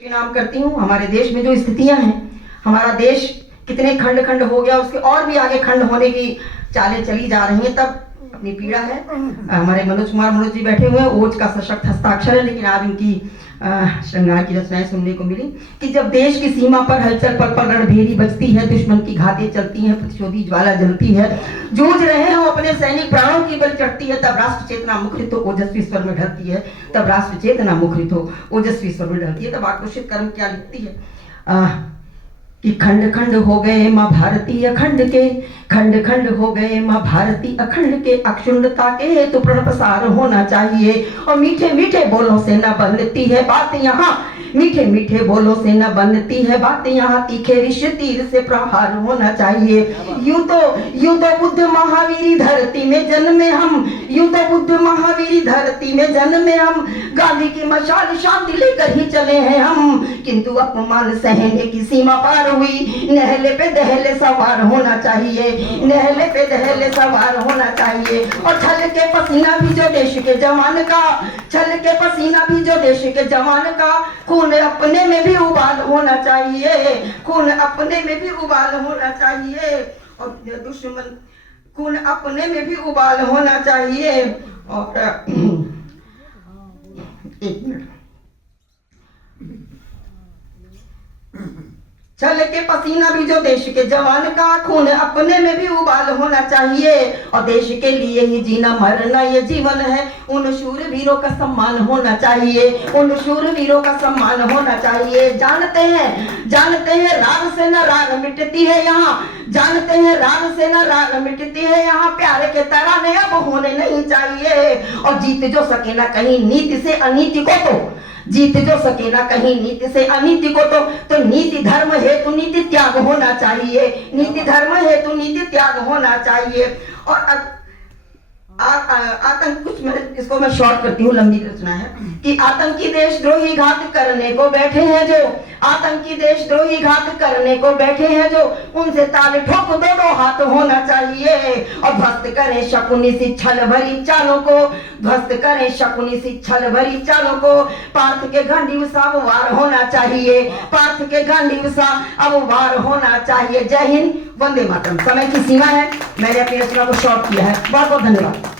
नाम करती हूँ। हमारे देश में जो स्थितियां हैं, हमारा देश कितने खंड खंड हो गया, उसके और भी आगे खंड होने की चालें चली जा रही हैं। तब अपनी पीड़ा है। हमारे मनोज जी बैठे हुए हैं, ओज का सशक्त हस्ताक्षर है, लेकिन आज इनकी श्रृंगार की रचनाएं सुनने को मिली कि जब देश की सीमा पर हलचल पर रणभेरी बजती है, दुश्मन की घातें चलती हैं, प्रतिशोधी ज्वाला जलती है, जूझ रहे हो अपने सैनिक प्राणों की बल चढ़ती है, तब राष्ट्र चेतना मुखरित हो ओजस्वी स्वर में ढलती है। तब राष्ट्र चेतना मुखरित हो ओजस्वी स्वर में ढलती है। तब आक्रोशित कर्म क्या लिखती है कि खंड खंड हो गए माँ भारती अखंड के, खंड खंड हो गए माँ भारती अखंड के, अक्षुण्णता के तो प्रण प्रसार होना चाहिए। और मीठे मीठे बोलों से न बनती है बात यहाँ, मीठे मीठे बोलों से न बनती है बात यहाँ, तीखे विष तीर से प्रहार होना चाहिए। यूं तो बुद्ध महावीरी धरती में जन्मे हम, यूं तो बुद्ध महावीरी धरती में जन्मे हम, गांधी की मशाल शांति लेकर ही चले हैं हम, किंतु अपमान सहने की सीमा पार हुई। नहले पे दहले सवार होना चाहिए, नहले पे दहले सवार होना चाहिए। और छल के पसीना भी जो देश के जवान का, छल के पसीना भी जो देश के जवान का, खून अपने में भी उबाल होना चाहिए, खून अपने में भी उबाल होना चाहिए। और दुश्मन खून अपने में भी उबाल होना चाहिए। और एक मिनट, छल के पसीना भी जो देश के जवान का, खून अपने में भी उबाल होना चाहिए। और देश के लिए ही जीना मरना ये जीवन है, उन शूरवीरों का सम्मान होना चाहिए, उन शूरवीरों का सम्मान होना चाहिए। जानते हैं राग से न राग मिटती है यहाँ, जानते हैं राग से न राग मिटती है यहाँ, प्यार के तराने अब होने नहीं चाहिए। और जीत जो सके ना कहीं नीति से अनीति को, तो जीत जो सके ना कहीं नीति से अनीति को, तो नीति धर्म हेतु नीति त्याग होना चाहिए, नीति धर्म हेतु नीति त्याग होना चाहिए। और आतंक, कुछ इसको मैं शॉर्ट करती हूँ, लंबी रचना है कि आतंकी देशद्रोही घात करने को बैठे हैं जो, आतंकी देशद्रोही घात करने को बैठे हैं जो, उनसे ताल ठोक दो हाथ होना चाहिए। और ध्वस्त करें शकुनी सी छल भरी चालों को, ध्वस्त करें शकुनी सी छल भरी चालों को, पार्थ के गांडीव सा अब वार होना चाहिए, पार्थ के गांडीव सा अब वार होना चाहिए। जय हिंद, वंदे मातरम। समय की सीमा है, मैंने अपनी रचना को शॉर्ट किया है। बहुत बहुत धन्यवाद।